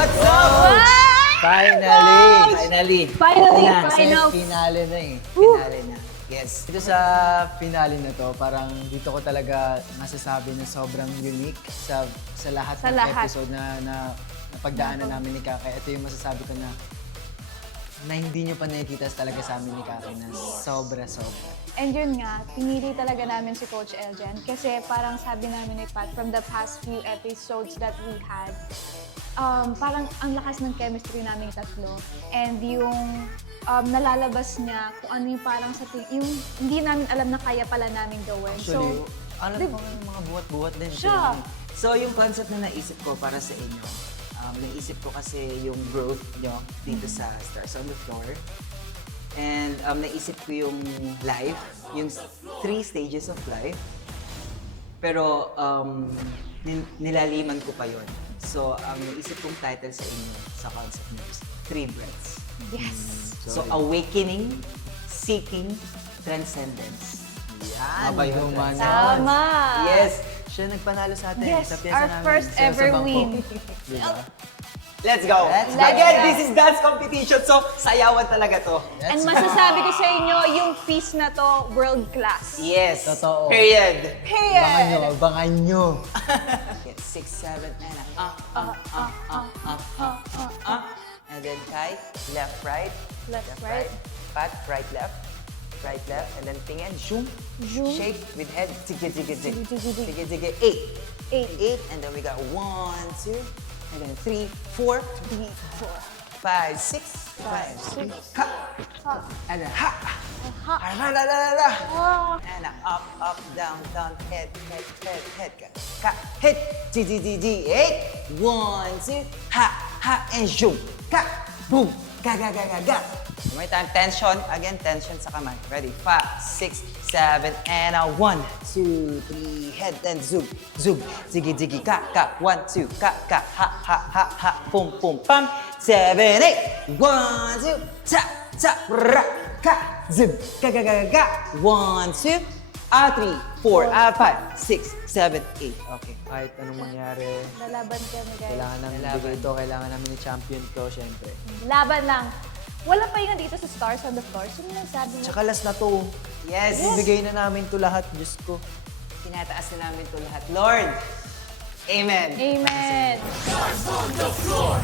What's up? Finally! Finally! Finale na eh. Finale na. Yes. Dito sa finale na to, parang dito ko talaga masasabi na sobrang unique sa lahat Sa ng lahat. episode na pagdaanan namin ni Kakay. Ito yung masasabi ko na hindi nyo pa nakikita talaga sa amin ni Kakay na sobra. And yun nga, pinili talaga namin si Coach Eljan kasi parang sabi namin ni Pat from the past few episodes that we had, parang ang lakas ng chemistry namin tatlo. And yung nalalabas niya kung ano yung parang sa yung hindi namin alam na kaya pala namin gawin. Actually, alam ko yung mga buhat-buhat din siya. So, yung concept na naisip ko para sa inyo, naisip ko kasi yung growth nyo dito sa Stars on the Floor. And naisip ko yung life, yung 3 stages of life. Pero nilaliman ko pa yon. So, ang naisip kong title sa inyo sa concept nyo is 3 breaths. Yes! So, awakening, seeking, transcendence. Yan! Tama yun. Tama! Yes! Siya nagpanalo sa atin. Yes, sa pyesa our namin, first sa ever bangko. win. Diba? Let's go! Let's go. Again, this is dance competition, so sayawan talaga to. And masasabi ko sa inyo, yung piece na to, world class. Yes! Totoo. Period! Abangan nyo. 6, 7, and and then Kai, left, right. Left, right. Pat, right, left, and then tingin, zoom, Zoom. shake with head, zig, zig, zig, zig, Zig, zig, zig. zig, zig, 8. Eight. 8, and then we got 1, 2, and then 3, 4, 5, 6, 5, 6, ha, and then ha, Ha. and up, down, head, ka, hit, g, 8, 1, 2, ha, and zoom, ka, boom, ga. May time, tension, again, tension sa kamay. Ready, 5, 6, 7, and 1, 2, 3, head, and zoom, ziggy, ka, 1, 2, ka, ha, pum, pam, 7, 8, 1, 2, cha, ra, ka, zip, ga, 1, 2, 3, 4, 5, 6, 7, 8. Okay. Kahit anong mangyari, Lalaban kami, guys. kailangan namin bigay ito, kailangan namin i-champion to, syempre. Laban lang. Wala pa yung dito sa Stars on the Floor. Sino nang sabi na? Tsaka last na to. Yes. Ibigay na namin to lahat, Diyos ko. Tinataas na namin to lahat. Lord, Amen. Amen. Stars on the floor.